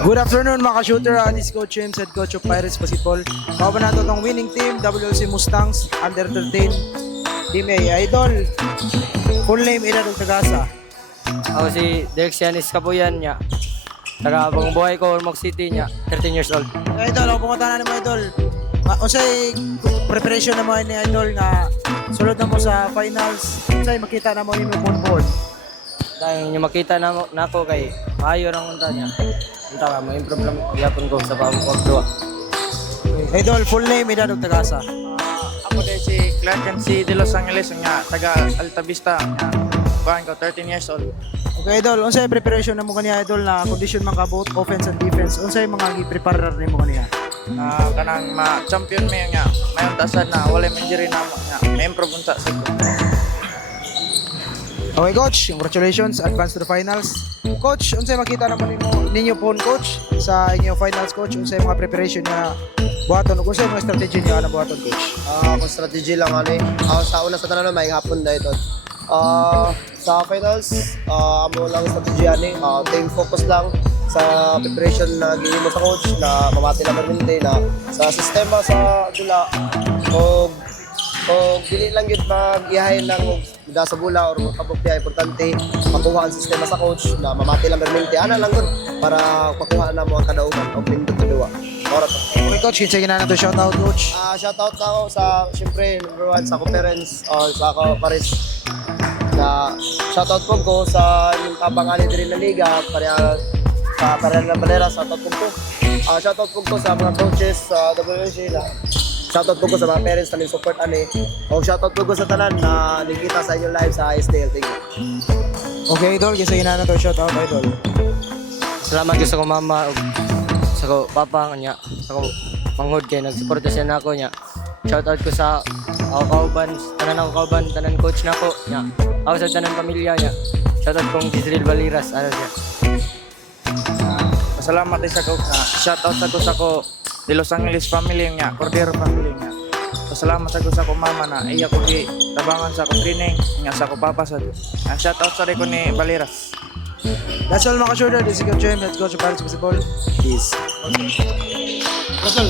Good afternoon mga ka-shooter, this is Coach James, head coach of Pirates Basketball. Baba na ito itong winning team, WLC Mustangs, under 13, Team A. Idol, full name, Ina ng Tagasa. Ako si Derek Sianis Kapuyan niya. Taga Bagong Buhay ko, Ormoc City niya, 13 years old. Idol, ako pumunta na ni mo Idol. Unsay preparation na mo ni Idol nga sulod na mo sa finals, unsay makita na mo yung board. Dahil yung makita na ako kay maayo ng unta niya. Unta ka, may improve lang yapon ko sa pagduwa. Idol, full name, Ina ng Tagasa. Ako din si Clark si De Los Angeles nga taga Alta Vista nga bahan ko 13 years old. Okay Idol, unsay preparation na mo kaniya Idol na condition man ka both offense and defense, unsay mga gi-prepare ni mo kaniya? Kanang ma-champion may nga mayon tasad na wala injury na mo nga may improve unta sa Okay coach, congratulations, advance to the finals. Coach, unsay makita na mo ninyo po coach sa inyo finals coach, unsay mga preparation na buhaton, unsay mga strategy niyo na buhaton coach? Ako strategy lang ano eh. Sa una sa tanan may hapon na ito. Sa finals, amo lang strategy ani. Team focus lang sa preparation na gihimo sa coach na mamati lang permente na sa sistema sa dula o dili lang yun mag-iyahin lang da sa bula or magkabukti importante makuha ang sistema sa coach na mamati lang permente ana lang gud para makuha na mo ang kadaugan o pindot duwa. Ora to. Okay coach, kinsay ginana to shout out coach? Shoutout ako sa, siyempre, number one, sa ako parents, sa ako pares. Na shoutout ko sa yung kabangali din na liga, sa Parela Valera, shoutout ko. Shoutout ko sa mga coaches sa WC na. Shoutout ko sa mga parents na support ani. O shoutout ko sa tanan na nakikita sa inyong live sa ISDL. Thank you. Okay Idol, kinsay ginana to shout out Idol? Salamat ko sa ko mama, ug sa ko papa niya, sa ko manghod kay nagsuporta siya nako niya. Shoutout ko sa ako kauban, tanan coach nako niya. Ako sa tanan pamilya niya. Shoutout kong Gisril Baliras, ano siya. Salamat din sa coach na shoutout sa ko sa ko De Los Angeles family nga, Cordero family nga. Pasalamat sa ko sa ko mama na iya ko gi tabangan sa ko training nga sa ko papa sa. Shoutout sa ko ni Baliras. That's all mga ka-shooter, this is Coach James, head coach of Pirates Basketball. Peace. Gasol.